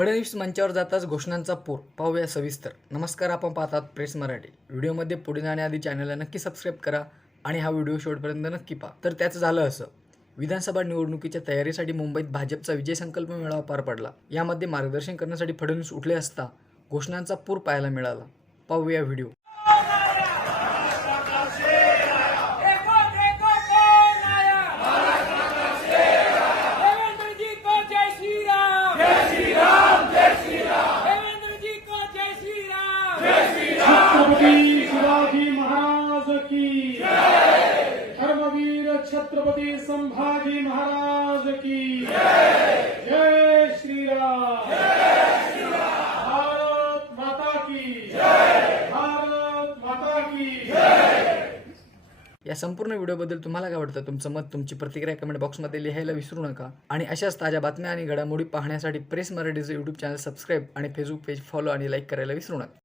फडणवीस मंचावर जाताच घोषणांचा पूर. पाहूया सविस्तर. नमस्कार आपण पाहतात प्रेस मराठी. व्हिडिओमध्ये पुढे जाण्याआधी चॅनलला नक्की सबस्क्राईब करा आणि हा व्हिडिओ शेवटपर्यंत नक्की पहा. तर त्याचं झालं असं. विधानसभा निवडणुकीच्या तयारीसाठी मुंबईत भाजपचा विजय संकल्प मेळावा पार पडला. यामध्ये मार्गदर्शन करण्यासाठी फडणवीस उठले असता घोषणांचा पूर पाहायला मिळाला. पाहूया व्हिडिओ. छत्रपती शिवाजी महाराज की धर्मवीर छत्रपती संभाजी महाराज की जय। श्रीराम। भारत माता की भारत माता की या संपूर्ण व्हिडिओबद्दल तुम्हाला काय वाटतं? तुमचं मत तुमची प्रतिक्रिया कमेंट बॉक्समध्ये लिहायला विसरू नका. आणि अशाच ताज्या बातम्या आणि घडामोडी पाहण्यासाठी प्रेस मराठीचं यूट्यूब चॅनल सबस्क्राईब आणि फेसबुक पेज फॉलो आणि लाईक करायला विसरू नका.